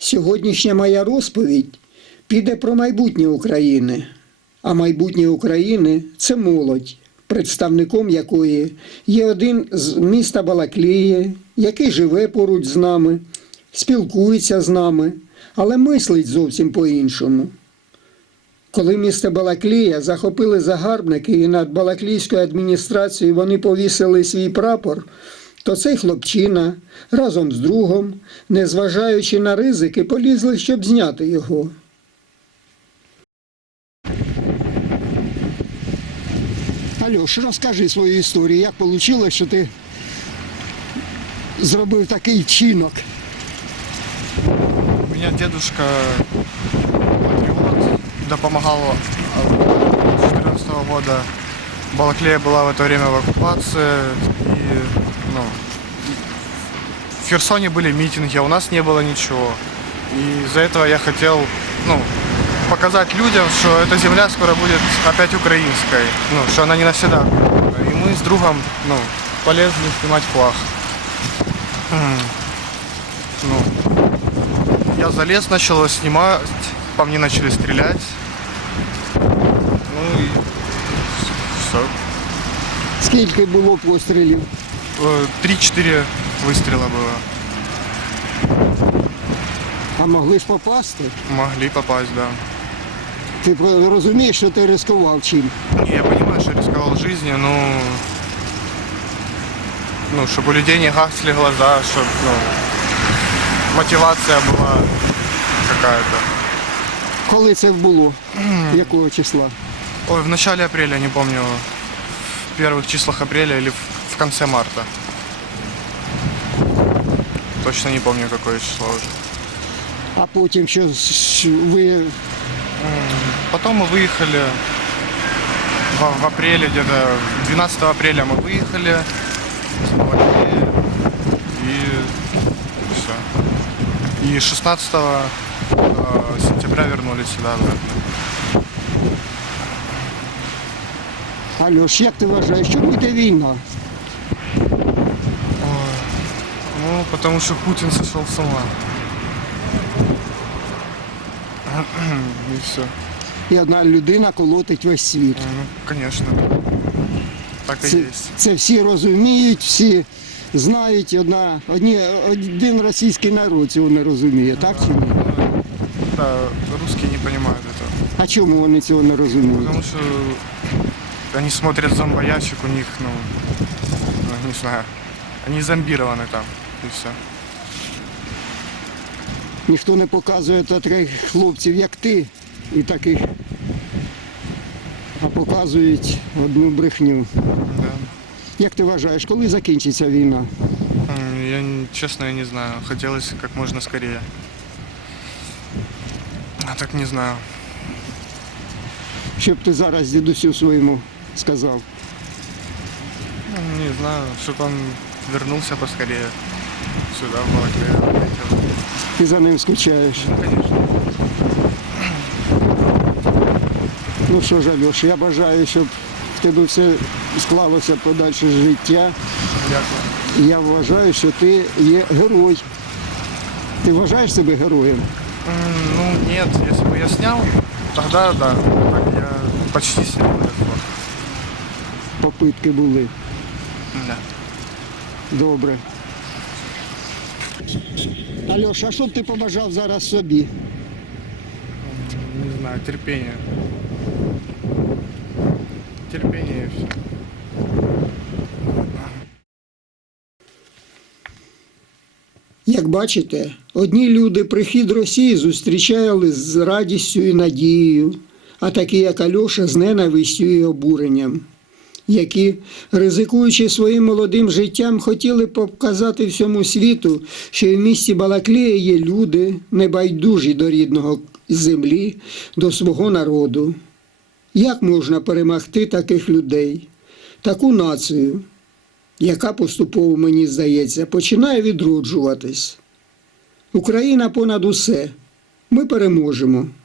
Сьогоднішня моя розповідь піде про майбутнє України. А майбутнє України – це молодь, представником якої є один з міста Балаклії, який живе поруч з нами, спілкується з нами, але мислить зовсім по-іншому. Коли місто Балаклія захопили загарбники і над Балаклійською адміністрацією вони повісили свій прапор, то цей хлопчина разом з другом, незважаючи на ризики, полізли, щоб зняти його. Альош, розкажи свою історію, як вийшло, що ти зробив такий вчинок? У меня дедушка патриот, помогал с 2014 года. Балаклея была в это время в оккупации. И, в Херсоне были митинги, а у нас не было ничего. И из-за этого я хотел показать людям, что эта земля скоро будет опять украинской, что она не навсегда. И мы с другом полезли снимать флаг. Я залез, начал его снимать, по мне начали стрелять. Ну и все. Скільки було пострілів? 3-4 выстрела было. А могли ж попасти? Могли попасть, да. Ти розумієш, що ти ризикував чим? Я понимаю, что рисковал жизнью, чтобы у людей не гасли глаза, чтобы мотивация была какая-то. Коли це було? Якого числа? Ой, в начале апреля, не помню, в первых числах апреля или в конце марта. Точно не помню, какое число уже. А потім що ви... Потом мы выехали в апреле, где-то 12 апреля мы выехали с Балаклеи и все. И 16 сентября вернулись сюда обратно. Альош, як ти вважаєш, чому йде війна? Потому что Путин сошел с ума. И все. І одна людина колотить весь світ. Конечно. Так и Це, есть. це всі розуміють, всі знають, один російський народ цього не розуміє, так чи ні? Да, русские не понимают этого. А чому вони цього не розуміють? Потому что они смотрят зомбоящик, у них, не знаю, они зомбированы там, и все. Ніхто не показує таких хлопців, як ти, і таких, а показують одну брехню. Да. Як ти вважаєш, коли закінчиться війна? Честно, я не знаю. Хотелось как можно скорее. А так не знаю. Що б ти зараз дідусю своєму сказав? Не знаю, чтобы он вернулся поскорее сюда, в Балаклею, полетел. Ти за ним скучаєш? Ну, конечно. Ну що ж, Альош, я бажаю, щоб в тебе все склалося подальше життя. Дякую. Я вважаю, що ти є герой. Ти вважаєш себе героєм? Нет, если бы я снял, тогда да. Так я почти снял этот флаг. Попитки були. Да. Добре. Альош, а що б ти побажав зараз собі? Не знаю, терпение. Терпение и все. Як бачите, одні люди прихід Росії зустрічали з радістю і надією, а такі, як Альоша, з ненавистю і обуренням, які, ризикуючи своїм молодим життям, хотіли показати всьому світу, що і в місті Балаклія є люди, небайдужі до рідного землі, до свого народу. Як можна перемогти таких людей, таку націю, яка поступово, мені здається, починає відроджуватись? Україна понад усе. Ми переможемо.